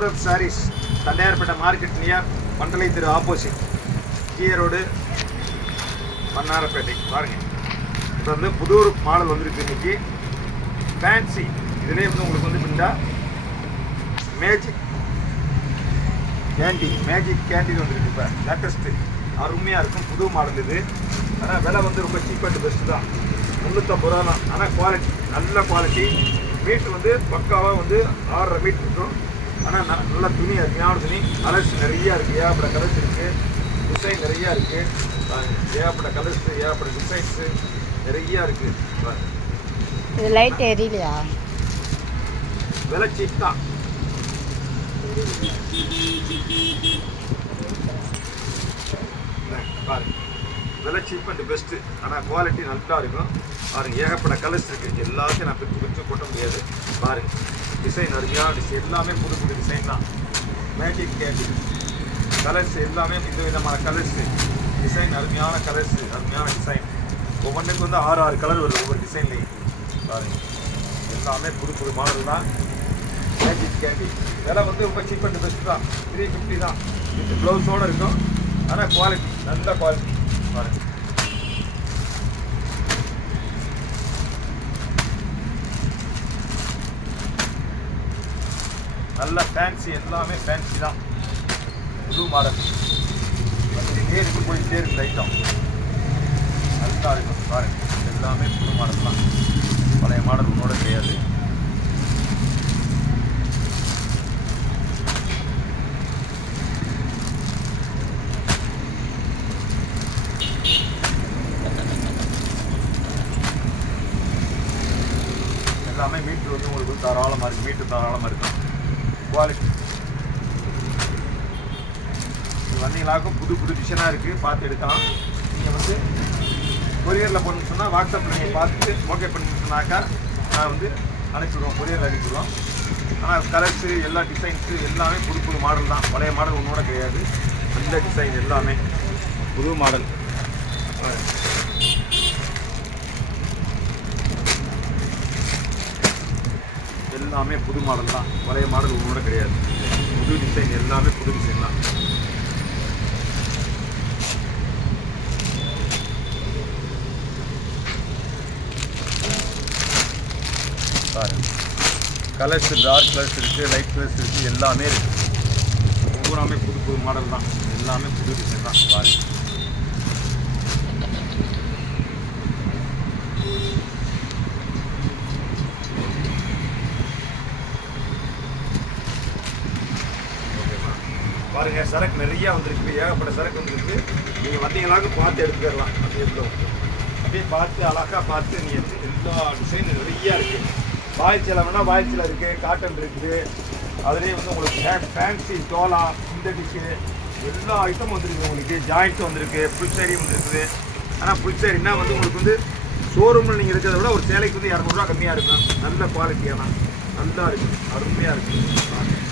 Surat saris Tondiarpet market near Mandalay திரு opposite GA road Mannarpettai. பாருங்கள், இப்போ வந்து புது மாடல் வந்துருக்கு இன்னைக்கு. ஃபேன்சி இதிலே வந்து உங்களுக்கு வந்து பின்னா மேஜிக் கேண்டீன் வந்துருக்கு. இப்போ லேட்டஸ்ட்டு அருமையாக இருக்கும், புது மாடல் இது. ஆனால் விலை வந்து ரொம்ப சீப் அண்ட் பெஸ்ட்டு தான், 350 ரூபா தான். ஆனால் குவாலிட்டி நல்ல குவாலிட்டி. மீட்டு வந்து பக்காவாக வந்து 6.5 மீட் இருக்கும். ஆனால் நல்ல துணி, அருமையான துணி. கலர்ஸ் நிறையா இருக்குது, ஏகப்பட்ட கலர்ஸ் இருக்குது, டிசைன் நிறையா இருக்குது. ஏகப்பட்ட கலர்ஸு, ஏகப்பட்ட டிசைன்ஸு நிறையா இருக்குது. இது லைட் எரியலையா? விலை சீப் தான். பாருங்க, விலை சீப் அண்ட் பெஸ்ட்டு. ஆனால் குவாலிட்டி நல்லா இருக்கும். பாருங்க, ஏகப்பட்ட கலர்ஸ் இருக்குது. எல்லாத்தையும் நான் பிரித்து கொட்ட முடியாது. பாருங்க, டிசைன் அருமையான டிசைன், எல்லாமே புது புது டிசைன் தான். மேஜிக் கேண்டி கலர்ஸ் எல்லாமே விதமான கலர்ஸு, டிசைன் அருமையான கலர்ஸு, அருமையான டிசைன். ஒவ்வொன்றுக்கு வந்து 6 கலர் வருது ஒவ்வொரு டிசைன்லேயும். பாருங்கள், எல்லாமே புது புது மாடல் தான். மேஜிக் கேண்டி விலை வந்து ரொம்ப சீப் அண்ட் பெஸ்ட் தான். 350 தான். வித் ப்ளவுஸோடு இருக்கும். ஆனால் குவாலிட்டி நல்ல குவாலிட்டி. பாருங்கள், நல்ல ஃபேன்சி, எல்லாமே ஃபேன்சி தான். புது மாடல் நேருக்கு போயிட்டே இருக்கு. ஐட்டம் நல்லா இருக்கும். பாருங்கள், எல்லாமே புது மாடல் தான். பழைய மாடல் ஒன்றோட கிடையாது. எல்லாமே மீட்ரு வந்து உங்களுக்கு தாராளமாக இருக்குது. மீட்ரு தாராளமாக இருக்கும். குவாலிட்டி இது வந்தீங்களாக்கும் புது புது டிசைனாக இருக்குது, பார்த்து எடுக்கலாம். நீங்கள் வந்து கொரியரில் போகணுன்னு சொன்னால் வாட்ஸ்அப்பில் நீங்கள் பார்த்துட்டு ஓகே பண்ணிட்டு சொன்னாக்கா நான் வந்து அனுப்பிவிடுவோம், கொரியரில் அனுப்பிவிடுவோம். ஆனால் கலர்ஸு எல்லா டிசைன்ஸு எல்லாமே புது புது மாடல் தான். பழைய மாடல் ஒன்றோட கிடையாது. நல்ல டிசைன், எல்லாமே புது மாடல். எல்லாமே புது மாடல் தான். பழைய மாடல் ஒன்றோட கிடையாது. புது டிசைன், எல்லாமே புது டிசைன் தான். பாருங்க, கலர்ஸ் டார்க் கலர்ஸ் இருக்குது, லைட் கலர்ஸ் இருக்குது, எல்லாமே இருக்குது. ஒவ்வொருமே புது புது மாடல் தான். எல்லாமே புது டிசைன் தான். பாருங்க, பாருங்கள், சரக்கு நிறையா வந்துருக்கு, ஏகப்பட்ட சரக்கு வந்துருக்கு. நீங்கள் வந்தீங்களாக்கு பார்த்து எடுத்துக்கலாம். அப்படியே பார்த்து அழகாக பார்த்து நீங்கள் எல்லா டிசைன் நிறையா இருக்குது. வாய்ச்சலை வேணால் வாய்ச்சலை இருக்குது, காட்டன் இருக்குது. அதுலேயே வந்து உங்களுக்கு ஃபேன்சி டோலா, சிந்தடிக்கு எல்லா ஐட்டமும் வந்துருக்கு. உங்களுக்கு ஜாயிண்ட்ஸ் வந்துருக்கு, ஃபுல் சேரீ வந்துருக்குது. ஆனால் ஃபுல் சேரீனா வந்து உங்களுக்கு வந்து ஷோரூமில் நீங்கள் இருக்கிறத விட ஒரு சேலைக்கு வந்து 200 ரூபா கம்மியாக இருக்கும். நல்ல குவாலிட்டியான நல்லா இருக்குது, அருமையாக இருக்குது.